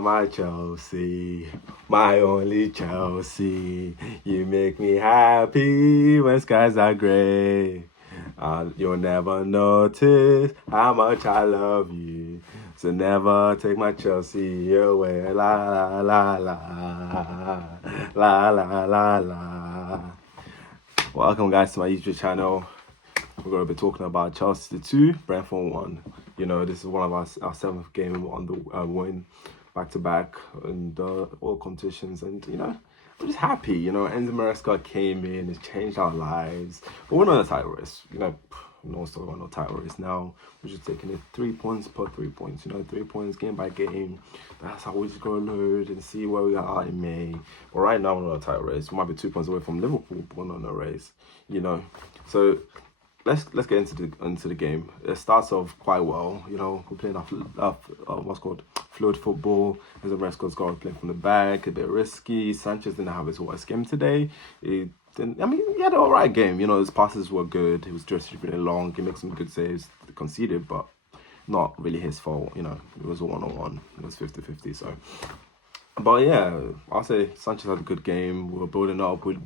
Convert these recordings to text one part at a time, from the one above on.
My Chelsea, my only Chelsea. You make me happy when skies are grey. You'll never notice how much I love you. So never take my Chelsea away. La la la la. La la la la. Welcome guys to my YouTube channel. We're going to be talking about Chelsea 2, Brentford 1. You know, this is one of our seventh game on the win back-to-back and all competitions. And, you know, I'm just happy. You know, Enzo Maresca came in, it's changed our lives. But we're not a title race. You know, no one's talking about no title race now. We're just taking it 3 points per 3 points. You know, 3 points game by game. That's how we just go load and see where we are in May. But right now, we're not a title race. We might be 2 points away from Liverpool, but we're not in a race. You know, so let's get into the game. It starts off quite well. You know, we're playing what's called fluid football. There's a Resco's got playing from the back, a bit risky. Sanchez didn't have his worst game today. He had an alright game. You know, his passes were good. He was just really long. He made some good saves. Conceded, but not really his fault. You know, it was a 1-on-1. It was 50-50. So. But yeah, I'll say Sanchez had a good game. We were building up. We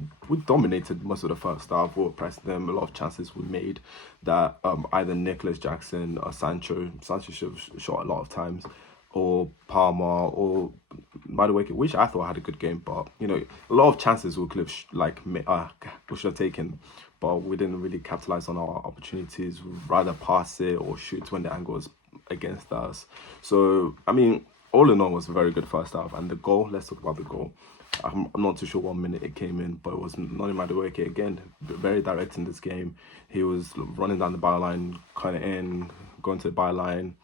dominated most of the first half. We were pressing them. A lot of chances we made that either Nicholas Jackson or Sancho should have shot a lot of times, or Palmer, or by the way, which I thought had a good game. But you know, a lot of chances we could have we should have taken, but we didn't really capitalize on our opportunities. We'd rather pass it or shoot when the angle was against us. So I mean, all in all, it was a very good first half. And the goal, let's talk about the goal. I'm not too sure what minute it came in, but it was Noni Madueke again, very direct in this game. He was running down the byline, kind of in, going to the byline,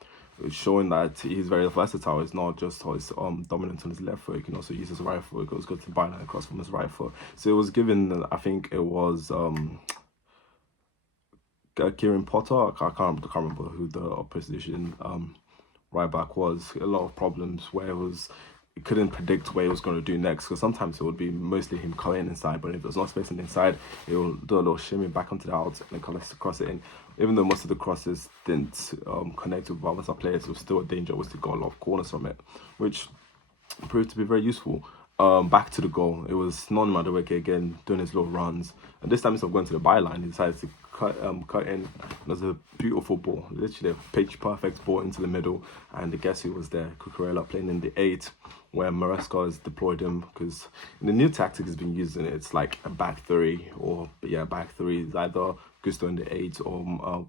showing that he's very versatile. It's not just his dominance on his left foot. He can also use his right foot. He goes to the byline across from his right foot. So it was given, I think it was Kieran Potter. I can't remember who the opposition right back was. A lot of problems where it couldn't predict what he was going to do next, because sometimes it would be mostly him coming inside, but if there's not space on the inside, he will do a little shimmy back onto the out and cross it in. Even though most of the crosses didn't connect with our players, it was still a danger. We still got a lot of corners from it, which proved to be very useful. Back to the goal, it was Noni Madueke again doing his little runs, and this time instead of going to the byline, he decided to cut in. There's a beautiful ball, literally a pitch perfect ball into the middle, and guess who was there? Cucurella playing in the 8, where Maresca has deployed him, because the new tactic has been used in it. It's like a back 3, or back 3 is either Gusto in the 8 or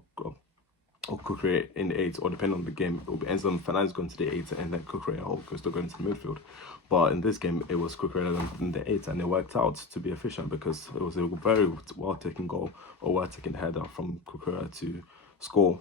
Cucurella in the 8, or depending on the game, it will be Enzo Fernandez going to the 8 and then Cucurella or Gusto going to the midfield. But in this game, it was Cucurella in the 8, and it worked out to be efficient because it was a very well taken goal, or well taken header from Cucurella to score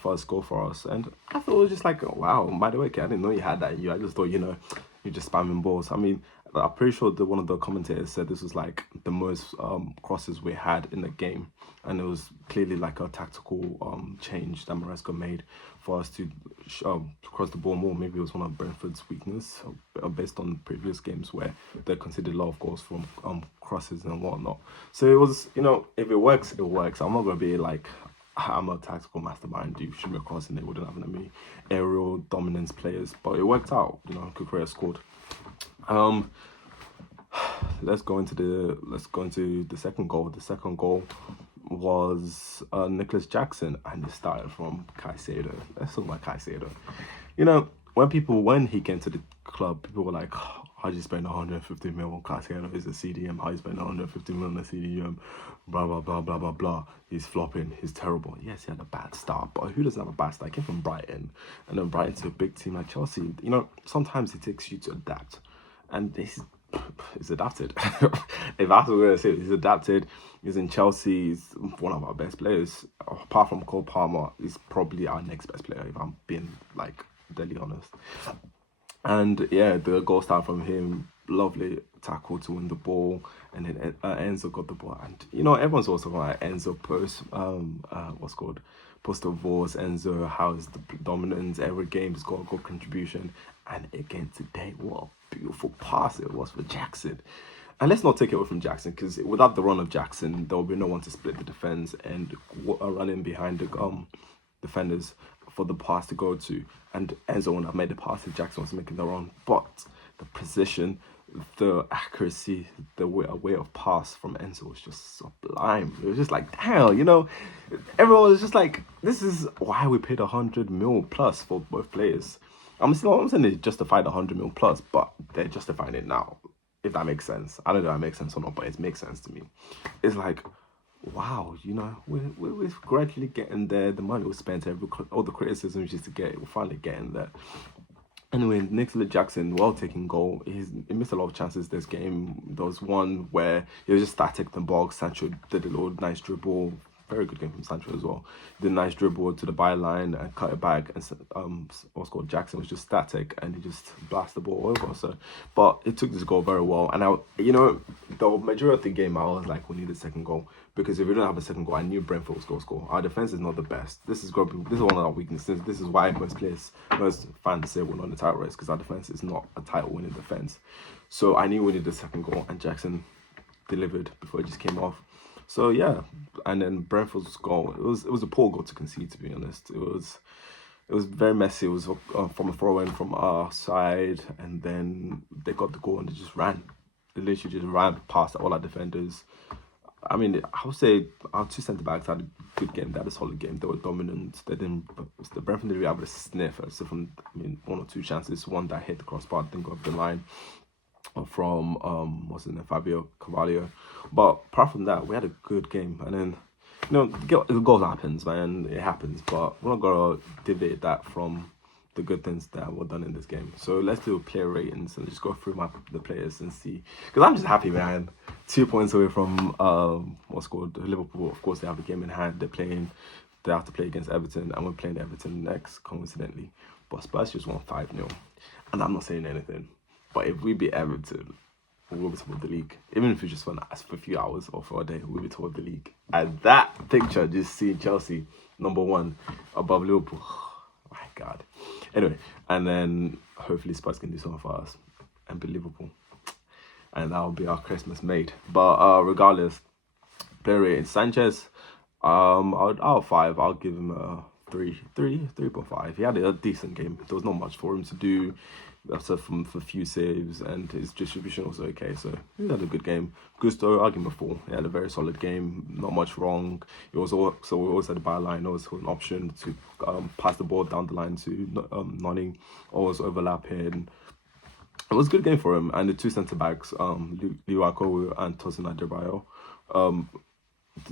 first goal for us. And I thought it was just like, wow, by the way, I didn't know you had that in you. I just thought, you know, you're just spamming balls. I mean, I'm pretty sure that one of the commentators said this was like the most crosses we had in the game, and it was clearly like a tactical change that Maresca made for us to cross the ball more. Maybe it was one of Brentford's weakness based on previous games where they conceded a lot of goals from crosses and whatnot. So it was, you know, if it works, it works. I'm not gonna be like, I'm a tactical mastermind. You should be crossing it. Wouldn't have any aerial dominance players, but it worked out. You know, Cucurella scored. Let's go into the second goal. The second goal was Nicholas Jackson, and it started from Caicedo. Let's talk about Caicedo. You know, when he came to the club, people were like, oh, how do you spend 150 million on Caicedo? He's a CDM. How you spend 150 million on a CDM? Blah, blah, blah, blah, blah, blah. He's flopping. He's terrible. Yes, he had a bad start, but who doesn't have a bad start? He came from Brighton, and then Brighton to a big team like Chelsea. You know, sometimes it takes you to adapt, and he's adapted. If that's what we're going to say, he's adapted. He's in Chelsea. He's one of our best players. Apart from Cole Palmer, he's probably our next best player, if I'm being like deadly honest. And yeah, the goal started from him. Lovely tackle to win the ball, and then Enzo got the ball. And you know, everyone's also talking about Enzo post of Vos, Enzo, how is the dominance, every game's got a good contribution. And again today, what a beautiful pass it was for Jackson. And let's not take it away from Jackson, because without the run of Jackson, there will be no one to split the defense and run in behind the defenders for the pass to go to, and Enzo wouldn't have made the pass if Jackson was making the run. But the precision, the accuracy, the way of pass from Enzo was just sublime. It was just like, damn, everyone was just like, this is why we paid 100 mil plus for both players. I'm saying they justified 100 mil plus, but they're justifying it now, if that makes sense. I don't know if that makes sense or not, but it makes sense to me. It's like, wow, we're gradually getting there. The money was spent, all the criticism just to get it, we're finally getting there. Anyway, Nicola Jackson, well taken goal. He missed a lot of chances this game. There was one where he was just static in the box. Sancho did a little nice dribble. Very good game from Sancho as well. Did a nice dribble to the byline and cut it back. And what's called Jackson was just static and he just blasted the ball over. So, but it took this goal very well. And the majority of the game, I was like, we need a second goal, because if we don't have a second goal, I knew Brentford was going to score. Our defense is not the best. This is one of our weaknesses. This is why most fans say we're not in the title race, because our defense is not a title-winning defense. So I knew we needed a second goal, and Jackson delivered before it just came off. So yeah, and then Brentford's goal. It was a poor goal to concede, to be honest. It was very messy. It was from a throw-in from our side, and then they got the goal and they just ran. They literally just ran past all our defenders. I mean, I would say our two centre-backs had a good game. They had a solid game. They were dominant. The Brentford didn't really have a sniff. So from one or two chances, one that hit the crossbar, didn't go up the line, from Fabio Carvalho. But apart from that, we had a good game. And then the goals happens, man. It happens, but we're not gonna deviate that from the good things that were done in this game. So let's do player ratings and just go through the players and see. Because I'm just happy, man. 2 points away from Liverpool. Of course, they have a game in hand. They have to play against Everton, and we're playing Everton next, coincidentally. But Spurs just won 5-0, and I'm not saying anything. But if we beat Everton, we'll be top of the league. Even if we just won for a few hours or for a day, we'll be top of the league. And that picture, just seeing Chelsea #1 above Liverpool, oh my God. Anyway, and then hopefully Spurs can do something for us and beat Liverpool. And that'll be our Christmas made. But regardless, player rating. Sanchez, out of 5, I'll give him a 3.5. He had a decent game. There was not much for him to do, except from a few saves, and his distribution was okay. So he had a good game. Gusto, I'll give him a 4. He had a very solid game. Not much wrong. It was we always had the byline. Always had an option to pass the ball down the line to Nonning. Always overlapping. It was a good game for him. And the two centre-backs, Liwako and Tosin Adebayo,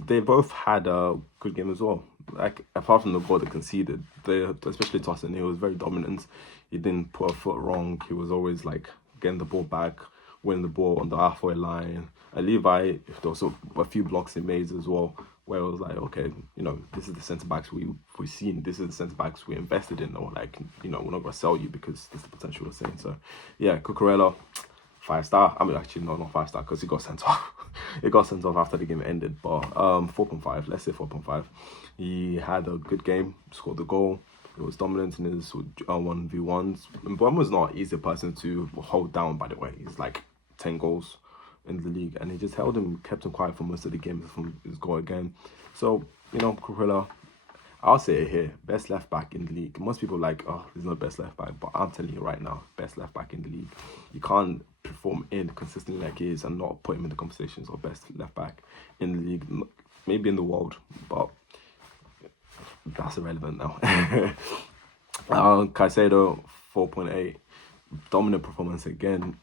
they both had a good game as well. Like, apart from the goal they conceded, especially Tosin, he was very dominant. He didn't put a foot wrong. He was always like getting the ball back, winning the ball on the halfway line. And Levi, there was a few blocks he made as well, where it was like, okay, this is the centre backs we've seen. This is the centre backs we invested in. Or like, we're not gonna sell you because there's the potential we're saying. So yeah, Cucurella, 5-star. I mean, actually, no, not 5-star, because he got sent off. He got sent off after the game ended, but 4.5. Let's say 4.5. He had a good game, scored the goal. He was dominant in his 1v1s. Mbeumo was not an easy person to hold down, by the way. He's like 10 goals in the league, and he just kept him quiet for most of the game from his goal again. So, Cucurella, I'll say it here, best left back in the league. Most people are like, oh, he's not best left back, but I'm telling you right now, best left back in the league. You can't perform consistently like he is and not put him in the conversations of best left back in the league, maybe in the world, but that's irrelevant now. Caicedo, 4.8, dominant performance again.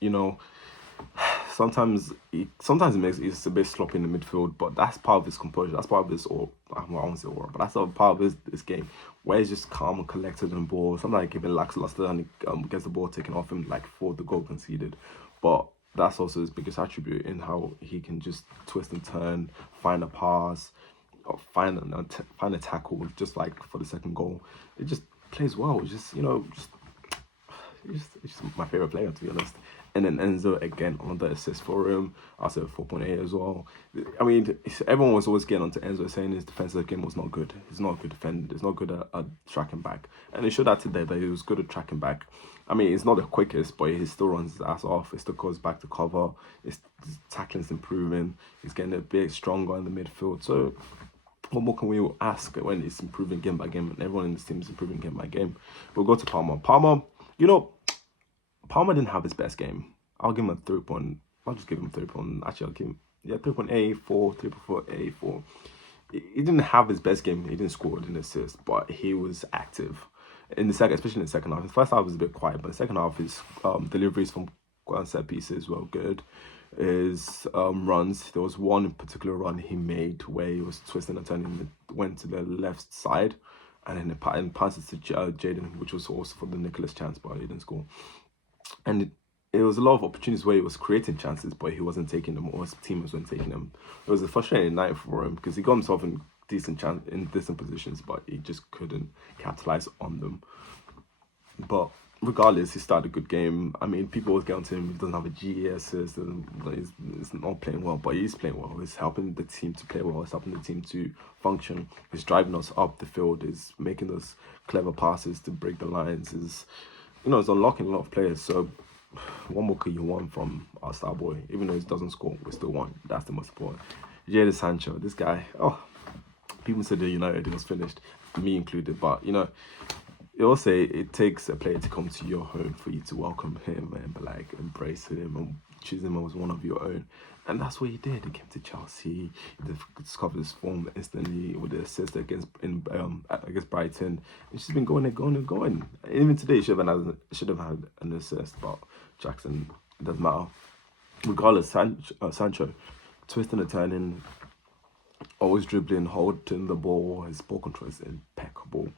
Sometimes it's a bit sloppy in the midfield, but that's part of his composure. That's part of his I won't say aura, but that's part of his game, where he's just calm and collected on ball. Sometimes like even lackluster and he gets the ball taken off him, like for the goal conceded. But that's also his biggest attribute, in how he can just twist and turn, find a pass, or find a tackle, just like for the second goal. It just plays well. It's just it's just my favorite player, to be honest. And then Enzo, again, on the assist for him, I'll say 4.8 as well. I mean, everyone was always getting onto Enzo, saying his defensive game was not good. He's not a good defender. He's not good at tracking back. And he showed that today, that he was good at tracking back. I mean, he's not the quickest, but he still runs his ass off. He still goes back to cover. His tackling's improving. He's getting a bit stronger in the midfield. So what more can we ask when it's improving game by game and everyone in this team is improving game by game? We'll go to Palmer. Palmer, you know, Palmer didn't have his best game. I'll give him a 3 point. I'll just give him 3 point. Actually, I'll give him 3.84, 3.484. He didn't have his best game. He didn't score, didn't assist, but he was active in the second, especially in the second half. The first half was a bit quiet, but the second half, his deliveries from set pieces were good. His runs, there was one particular run he made where he was twisting and turning, went to the left side, and then it passes to Jaden, which was also for the Nicholas chance, but he didn't score. And it was a lot of opportunities where he was creating chances, but he wasn't taking them, or his team wasn't taking them. It was a frustrating night for him because he got himself in decent positions, but he just couldn't capitalize on them. But regardless, he started a good game. I mean, people always get onto him. He doesn't have a GES, he's not playing well, but he's playing well. He's helping the team to play well. He's helping the team to function. He's driving us up the field. He's making those clever passes to break the lines. He's unlocking a lot of players. So what more could you want from our star boy? Even though he doesn't score, we still won. That's the most important. Jadon Sancho, this guy, people said that United was finished, me included, but they all say it takes a player to come to your home for you to welcome him and embrace him and choose him as one of your own. And that's what he did. He came to Chelsea, he discovered his form instantly with the assist against Brighton. And she's been going and going and going. Even today, he should have had an assist, but Jackson, it doesn't matter. Regardless, Sancho, twisting and turning, always dribbling, holding the ball. His ball control is impeccable.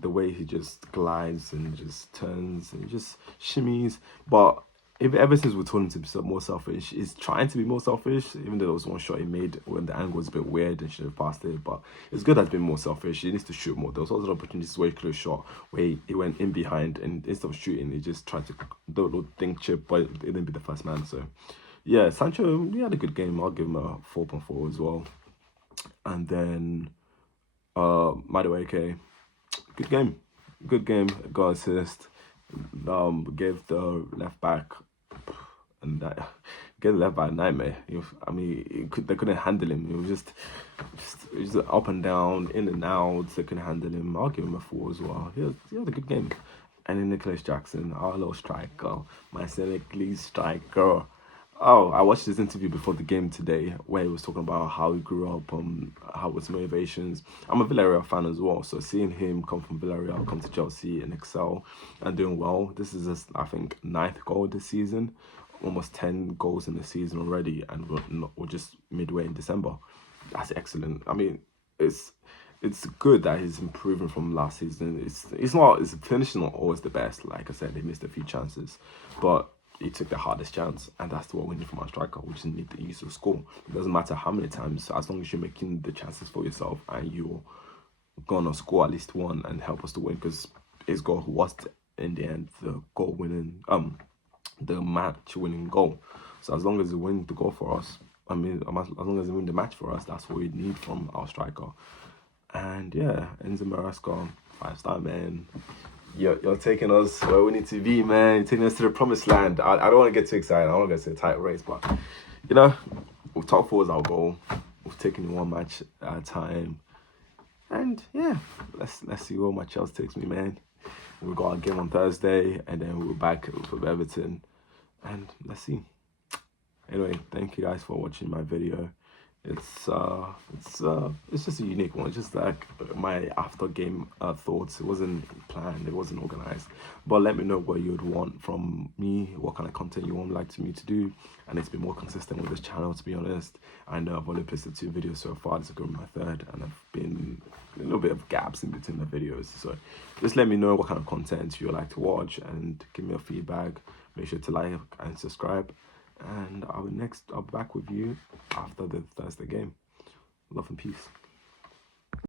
The way he just glides and just turns and just shimmies. But ever since we told him to be more selfish, he's trying to be more selfish, even though there was one shot he made when the angle was a bit weird and should have passed it. But it's good at being more selfish. He needs to shoot more. There was also opportunities where he could have shot, where he went in behind and instead of shooting, he just tried to do a little think chip, but it didn't be the first man. So, yeah, Sancho, he had a good game. I'll give him a 4.4 as well. And then, Madueke, good game, got assist. Gave the left back, and gave the left back a nightmare. They couldn't handle him. It was just up and down, in and out. They couldn't handle him. I'll give him a 4 as well. He had a good game. And then Nicholas Jackson, our little striker, my Senegalese striker. Oh, I watched this interview before the game today where he was talking about how he grew up, how his motivations. I'm a Villarreal fan as well, so seeing him come from Villarreal, come to Chelsea and excel and doing well. This is his, I think, 9th goal this season, almost 10 goals in the season already, and we're just midway in December. That's excellent. I mean, it's good that he's improving from last season. His finishing not always the best. Like I said, he missed a few chances, but he took the hardest chance, and that's what we need from our striker. We just need the use of score. It doesn't matter how many times, as long as you're making the chances for yourself and you're gonna score at least one and help us to win. Because his goal was in the end the the match-winning goal. So as long as he wins the goal for us, as long as he wins the match for us, that's what we need from our striker. And yeah, Enzo Maresca, 5-star man. You're taking us where we need to be, man. You're taking us to the promised land. I don't want to get too excited. I don't want to get to a title race, but with top 4 is our goal. We've taken one match at a time, and yeah, let's see where my Chels takes me, man. We've got our game on Thursday, and then we're back with Everton, and let's see. Anyway, thank you guys for watching my video. It's just a unique one. It's just like my after game thoughts. It wasn't planned. It wasn't organized. But let me know what you would want from me. What kind of content you would like me to do. And it's been more consistent with this channel, to be honest. I know I've only posted 2 videos so far. This is going to be my 3rd, and I've been a little bit of gaps in between the videos. So just let me know what kind of content you would like to watch and give me your feedback. Make sure to like and subscribe. And I'll be back with you after the Thursday game. Love and peace.